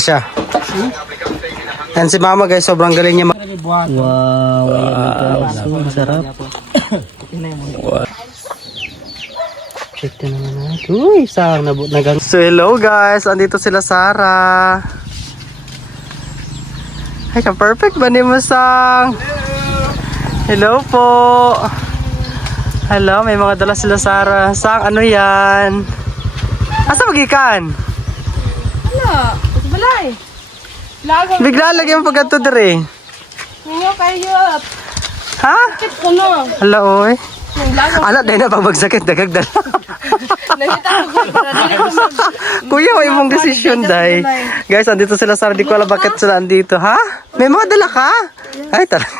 Siya. And si mama guys, sobrang galing niya. Wow, ang sarap. Wow. Check na naman natin. Uy, isang nagang. So hello guys, andito sila Sarah. Ay, ka-perfect ba ni mo sang? Hello po. Hello, may mga dala sila Sarah. Sang, ano yan? Asa magikan? Wala, balay. Bigla lagi ang pagkato dire. Ninyo kayo. Ha? Sakit ko no. Hala, oy. Lago. Ala, dahil na pag magsakit, dagagdala. Nakita ko Kuya, may mong desisyon, day. Guys, andito sila Sarah. Di ko alam bakit sila andito. Ha? May mga dala ka? Ay, talaga.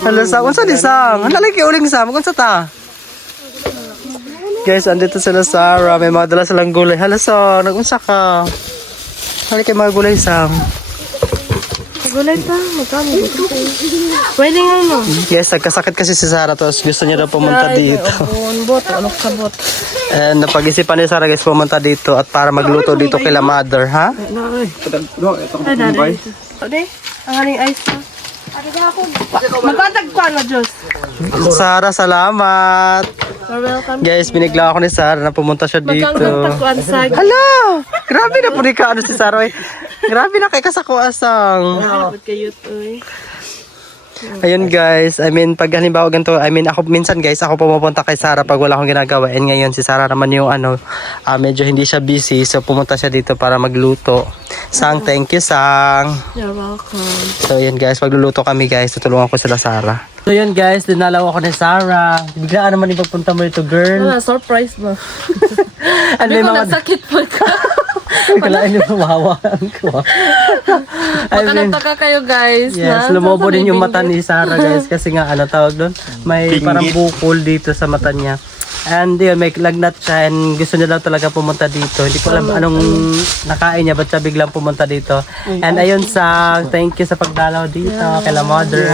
Hala, sa unsa di Sam? Hala, lagi uling Sam. Unsa ta? Guys, andito sila Sarah. May mga dala silang gulay. Hala, sa nagunsa ka? Hala, kayo mga gulay, Sam. gulay pa. Magkano? Pwede nga no. Yes, nagkasakit kasi si Sarah. Tapos gusto niya daw pumunta dito. Bot, ano ka bot? And napag-isipan ni Sarah guys pumunta dito at para magluto dito kila mother, ha? Ay, dali. Ode, ang aling ice pa. Magkatag pa na, Diyos. Sarah, salamat. You're welcome. Guys, binigla ako ni Sarah na pumunta siya dito. Magkatag ko ang sag. Hala! Grabe na po ni ka ano si Sarah. Eh. Grabe na kay kasako asang. Ba't kayo to eh? Ayun guys, I mean pag halimbawa ganito, I mean ako minsan guys, ako pumupunta kay Sarah pag wala akong ginagawa. And ngayon si Sarah naman yung medyo hindi siya busy. So pumunta siya dito para magluto. Sang, thank you Sang. You're welcome. So yun guys, magluluto kami guys. Tutulungan ko sila Sarah. So yun guys, dinalaw ako ni Sarah. Biglaan naman yung pagpunta mo ito girl. Wala, surprise ba? And may mga... Nasakit po ka. Kailangan nyo mawawaan ko. Baka nagtaka kayo guys. Yes, na? lumobo din yung mata ni Sarah guys. Kasi nga ano tawag doon, may parang bukol dito sa mata niya. And yun, may lagnat siya and gusto niya daw talaga pumunta dito. Hindi ko alam anong nakain niya, ba't siya biglang pumunta dito. And ayun Sang, thank you sa pagdalaw dito kay la mother.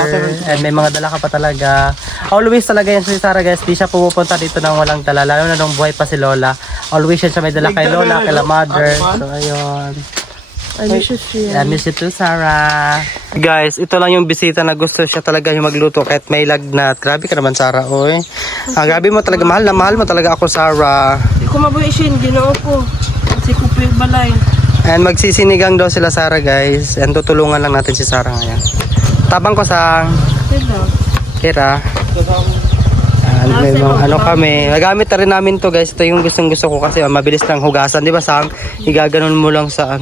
And may mga dala ka pa talaga. Always talaga yan si Sarah guys, di siya pumupunta dito nang walang dala. Lalo na nung buhay pa si Lola. Always yan siya may dala kay Lola, kay la mother. So ayun. I miss you, Shia. I miss you too, Sarah. Guys, ito lang yung bisita na gusto siya talaga yung magluto kahit may lagnat. Grabe ka naman, Sarah, oy. Grabe mo talaga, mahal na mahal mo talaga ako, Sarah. Hindi ko mabuisin, ginoo ko. Kasi ko po yung balay. And magsisinigang daw sila, Sarah, guys. And tutulungan lang natin si Sarah ngayon. Tabang ko, Sang. Hello. Kira. And may mga, kami. Nagamit na rin namin to, guys. Ito yung gustong gusto ko kasi mabilis lang hugasan. Di ba, Sang? Igaganon mo lang sa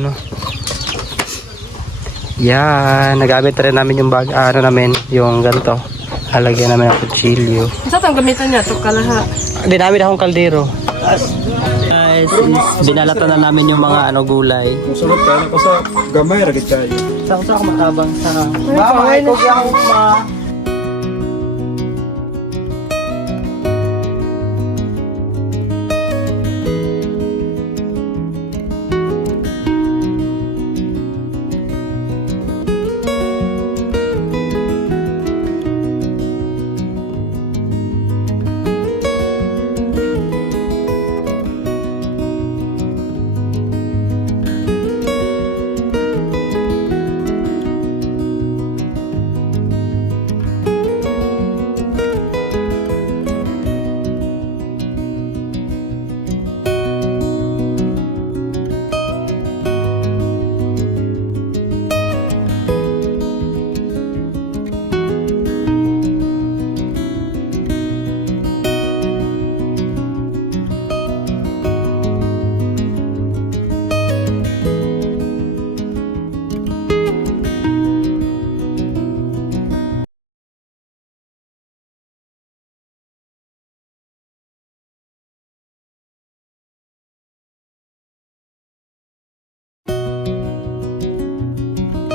Yan, nagamit rin namin yung bag, namin, yung ganito. Halagyan namin ang kutsilyo. Saan ang gamitan niya? Ito kalaha. Dinamit akong kaldero. Guys, binalatan na namin yung mga gulay. Musulot ka na ko sa gamay, ragit kayo. Saan ako matabang sa... Mama, ay kugi ako ma.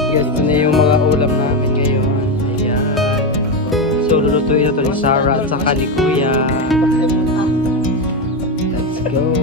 Guys, ito na yung mga ulam namin ngayon. Ayan. So, lulutuin ito ni Sarah at saka ni Kuya. Let's go.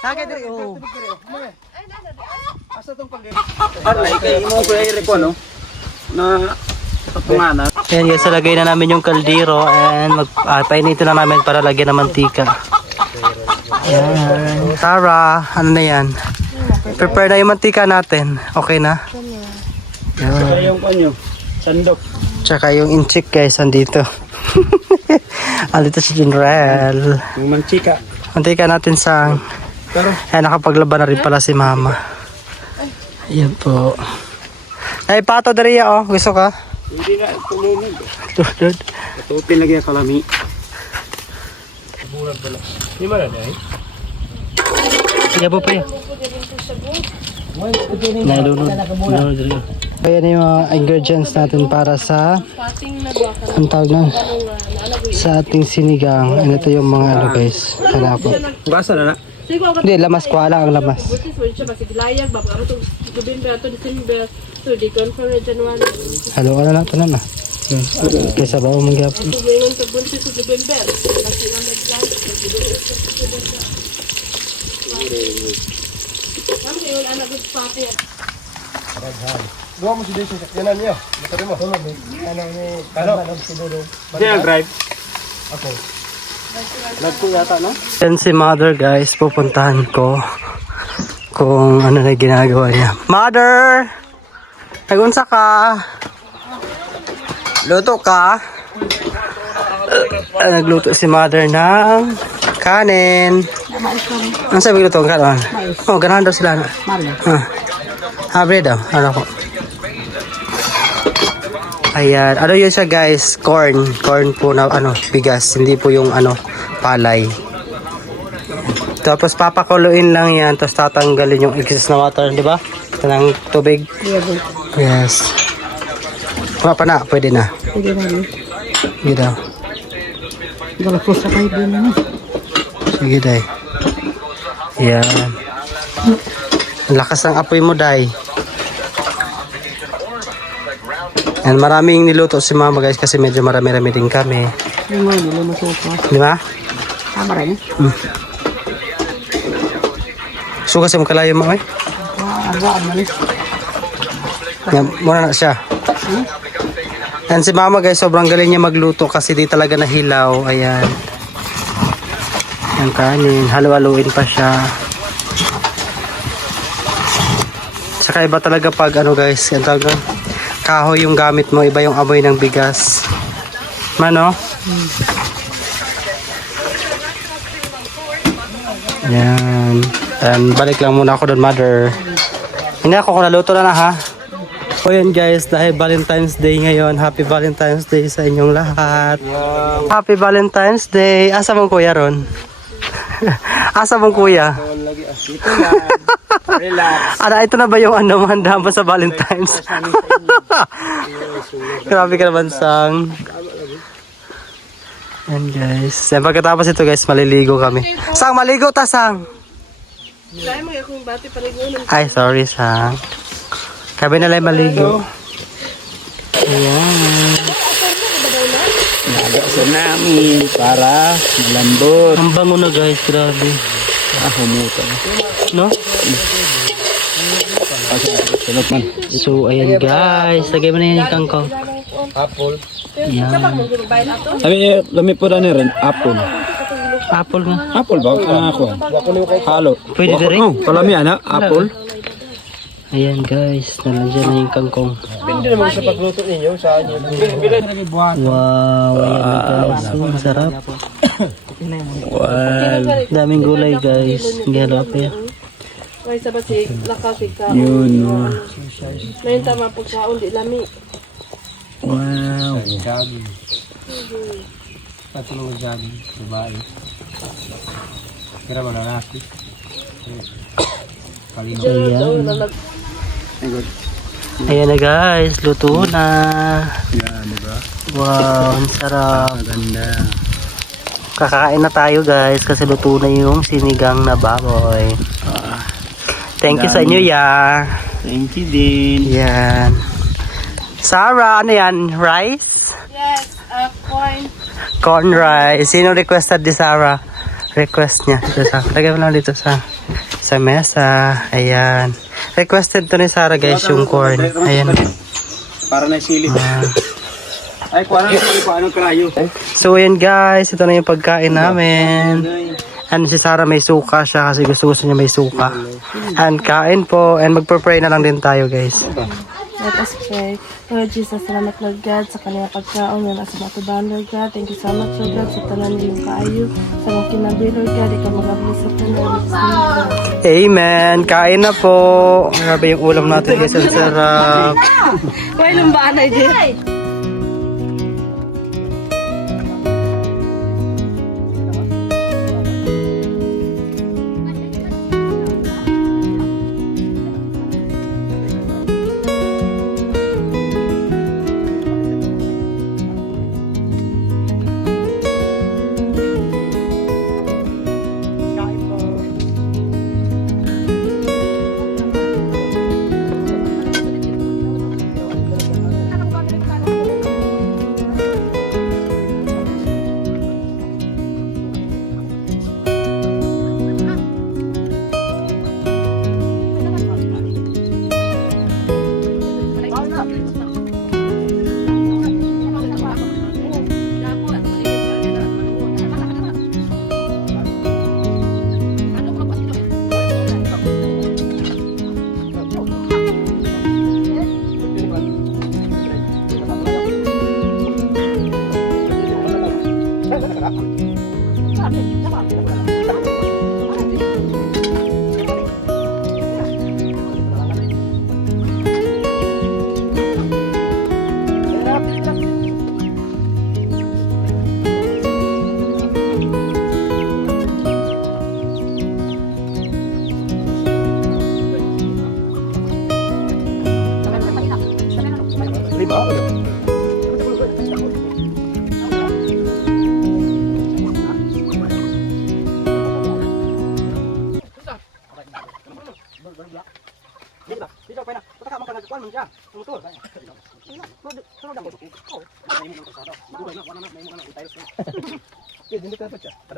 Kagay diri oh. Asa tong pag Parlay kay mo ko ay ko no. Na patunganan. Ayan guys, lagay na namin yung kaldero and painitin na namin para lagyan ng mantika. Ayan. Tara, ano na yan? Prepare na yung mantika natin. Okay na? Kaya yung kanyo. Sandok. Tsaka yung inchik guys, andito. Andito si General. Yung manchika. Mantika natin sa... Pero Ayan, nakapaglaban na rin pala si Mama. Ayan po. Ay, pato dali oh. Gusto ka? hindi na tulunog. Dude. Tutupin lagi ang kalami. Bulag pala. Di ba na eh? Sige po pa yun. Nalunod. Ayan yung mga ingredients natin para sa ang tawag na sa ating sinigang. And ito yung mga ano guys. Hanapot. Basa na na. Hindi, lamas ko. Wala ang lamas. Halo ka na natin na na. Kaysa ba umang gapon. Duha mo si Desi sa kanan niya. Matari mo. Ano ni? Kaya drive. Yan si Mother guys, pupuntahan ko kung ano na ginagawa niya. Mother! Nagunsa ka? Luto ka? Nagluto si Mother ng kanin. Ano sabi luto ang kanin? Oh, ganahan daw sila. Bread daw. Ano ko? Ayan. Ano yun siya guys? Corn. Corn po na ano, bigas. Hindi po yung ano, palay. Tapos papakuluin lang yan. Tapos tatanggalin yung excess na water. Di ba? Ito ng tubig. Yes. Wala pa na. Pwede na. Pwede na yun. Sige daw. Galapos sa kayo din naman. Sige day. Yan. Ang lakas ng apoy mo day. And maraming niluto si Mama guys kasi medyo marami-rami din kami. Yung mga nila masuka. Di ba? Tama rin. So kasi magkalayo mo eh. Agaan man eh. Yan, muna na siya. And si Mama guys, sobrang galing niya magluto kasi di talaga nahilaw. Ayan. Ang kanin. Halo-haloin pa siya. Saka iba talaga pag ano guys, yan talaga. Kahoy yung gamit mo, iba yung amoy ng bigas. Mano? Yan. And balik lang muna ako doon, Mother. Hindi ako kung naluto na ha. O yan guys, dahil Valentine's Day ngayon. Happy Valentine's Day sa inyong lahat. Happy Valentine's Day. Asa mong kuya ron? Asa mong kuya? Relax. Ano, ito na ba yung ano, handa ba sa Valentine's? Grabe ka naman, Sang. Yan guys. Yan, pagkatapos ito guys, maliligo kami. Sang, maligo ta, Sang. Ay, sorry, Sang. Kami na lang maligo. Ayan. Naga sa namin para malambot. Ang bango na guys, grabe. Humuta. No? Sunod man. So, ayan guys. Lagay mo na yan yung kangkong. Apple. Yan. Lami po na rin. Apple. Apple nga. Apple ba? Ako. Halo. Pwede na rin. Oh, kalami ana. Apple. Ayan guys. Nandiyan na yung kangkong. Hindi naman sa pagluto ninyo sa inyo. Wow. Ayan guys. So, masarap. Wow. Daming gulay guys. Galo pa yan. May sabat si nakasika. Yun. Ngayon tama po sa undi lami. Wow. Patulong jogging. Babae. Kira ba na nasi? Ayan. Ayan na guys. Luto na. Yan, diba? Wow. Ang sarap. Maganda. Kakain na tayo guys kasi luto na yung sinigang na baboy. Thank you sa inyo ya. Thank you din. Yan. Sarah, ano yan? Rice? Yes, corn. corn rice. Sino requested ni Sarah? Request niya. Lagay mo lang dito sa mesa. Ayan. Requested to ni Sarah guys yung corn. Ayan. Para na sili. Ay, kuha na sili pa. Anong kalayo? So ayan guys. Ito na yung pagkain namin. And si Sarah may suka siya kasi gusto niya may suka. And kain po. And magpa-pray na lang din tayo guys. Let us pray. Lord Jesus, salamat Lord God sa kanila pagkaon ng sa matubahan Lord God. Thank you so much Lord God sa tanan niyong kaayo. Sa mga kinabi Lord God, ikaw magabli sa tanan. Amen. Kain na po. Grabe yung ulam natin guys. Ang sarap. Why lumbaan na dyan?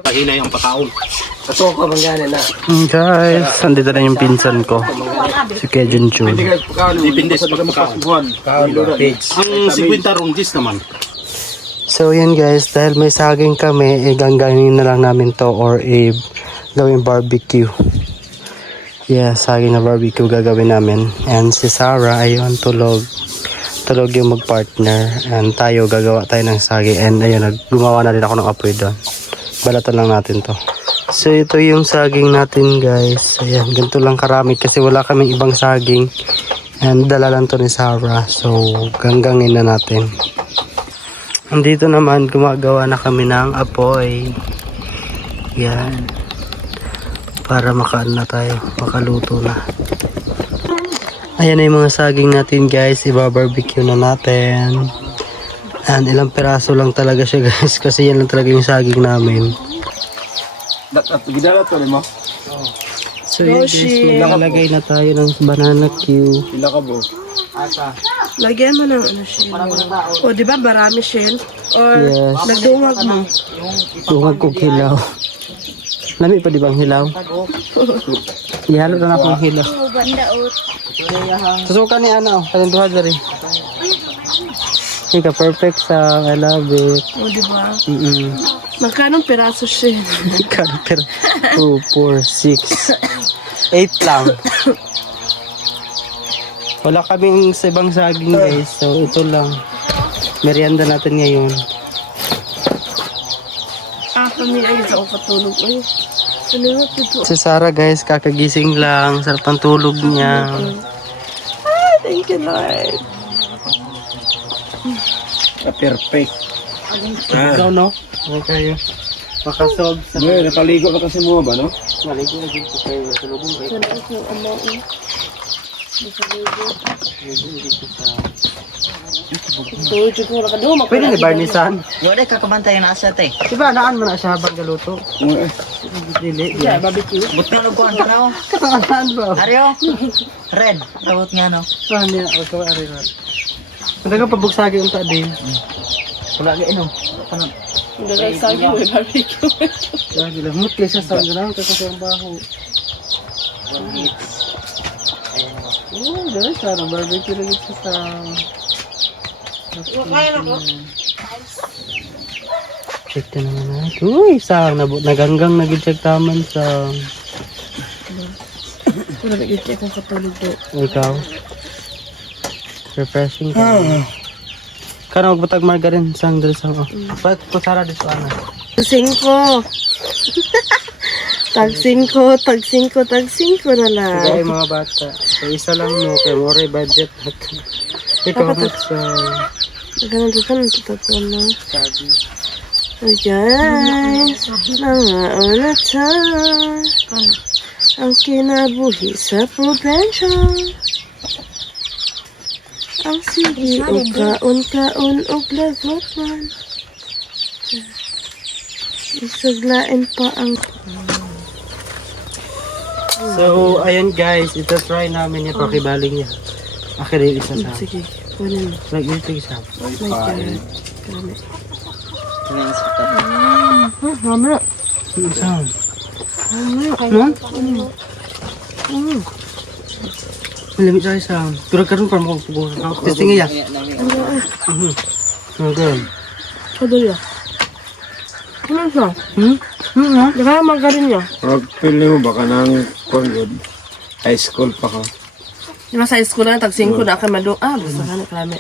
Pahinay ang pataon. Guys, andito na yung pinsan ko. Si Kejun Chun. Dipindi sa pagkakakuhan. Ang 50 ronggis naman. So yan guys, dahil may saging kami, gangganin na lang namin to or gawing barbecue. Yeah, saging na barbecue gagawin namin. And si Sarah, ayun, tulog yung magpartner. And tayo, gagawa tayo ng saging. And ayun, gumawa na rin ako ng apoy doon. Balatan lang natin to. So ito yung saging natin guys. Ayan, ganito lang karami kasi wala kaming ibang saging. And dala lang to ni Sarah. So ganggangin na natin. Andito naman, gumagawa na kami ng apoy. Yan. Para makaan na tayo. Makaluto na. Ayan na yung mga saging natin guys. Iba-barbecue na natin. And ilang peraso lang talaga siya guys. Kasi yan lang talaga yung saging namin. Gidala to mo? So yun guys, maglalagay na tayo ng banana Q. Pila ka bro? Lagyan mo ng ano shell. O di ba marami shell? Or Yes. nagdungag mo? Tungag kong hilaw. Lami pa di bang hilaw? Ihalo na akong hilaw. Susuka ni Ana oh. Kanyang duha dali. Ika perfect sa I love it. O di ba? Magkanong piraso shell? Karper 2, 4, 6 8 lang. Wala kaming sa ibang saging guys. So ito lang. Merienda natin ngayon. Kami ay sa katulog. Ay, ano na ito? Si Sarah guys, kakagising lang. Sarap ang tulog niya. Thank you, Lord. Perfect. Ikaw no? Okay kayo. Makasolve sa Ngayon, nakaligo na kasi mo ba, no? maligo na din po kayo. Tulogong kayo. Sana ako ang amain. Tulog ko na ka doon. Pwede ni Barnisan? Yo, deh, kakabantay na asa, te. Diba, naan mo na siya habang galuto? Dili. Yeah, barbecue. Butang nagkuhan ka na, oh. Katangan ba? Aryo, red. Rawat nga, no? Saan niya? O, ito ari na. Kung ka pabugsagi yung tadin. Wala ka, inom. Hindi lang sa akin, may barbecue. Grabe lang. Humot kayo sa sound lang kasi ang baho. Oh, guys, sarang barbecue lang ito sa check na naman natin. Uy, sarang naganggang nag-check taman sa Wala nag-check ang katulog do. ikaw. Refreshing ka. Kano magbutag margarine sang dito sa Ba't kusara dito ana? Tag 5 na lang. Sige mga bata. Sa isa lang mo kay more budget at ikaw na sa Ganun ito na. sabi. Oh guys, nangauna ta ang kinabuhi sa probinsya. Ang sige o kaon-kaon o lagot man. Isaglain pa ang... So, ayun guys, ito try namin yung pakibaling niya. Akin yung isa sa Sige, kunin mo. like ito isa. My God. Kami. Mamaya. Isa. Malamit tayo sa pero karon pa mo pugo. Testing niya. Okay. Kadoy ya. Ano siya? Daka magarin niya. Pag pili mo baka nang kongod, high school pa ka. Di ba sa school na, tag 5 na kay Mado. Basta ka na klame.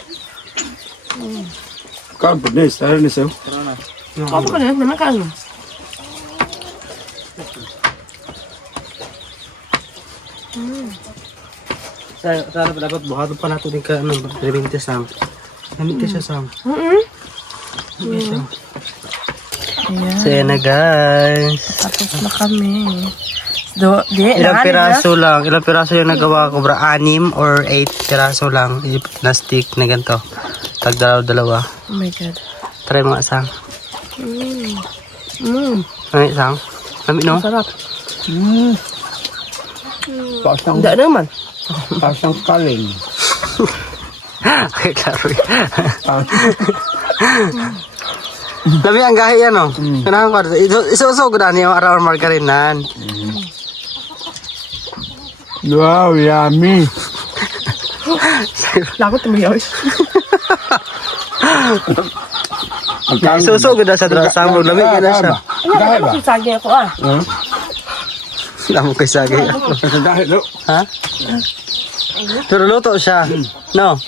Kapag na, start na siya. Ako ka na, naman ka ano? Sana pa dapat buhaton pa nato din ka ano, 20 sang. Gamit ka siya sang. Ayan. So yan na guys. Tapos na kami. Ilang piraso yung nagawa ko bra? 6 or 8 piraso lang. Na stick na ganito. Tag dalawa. Oh my God. Try mga sang. Ano sang? Kami no? Sarap. Pasang, Hindi naman. pasang kaling. Okay, klaro. Labi ang gahi yan, no? Kanahan ko. Isusog na niyo araw margarinan. Wow, yummy. Lagot tumiyaw. Isusog na sa drasang. Labi ka na siya. Dahil ba? Sisagi ako Sila mo kay sagay. Dahil, no? Ha? Pero luto siya. No?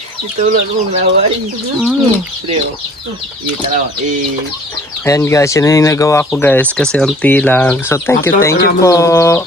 Ayan guys, yun yung nagawa ko guys kasi unti lang. So thank you po.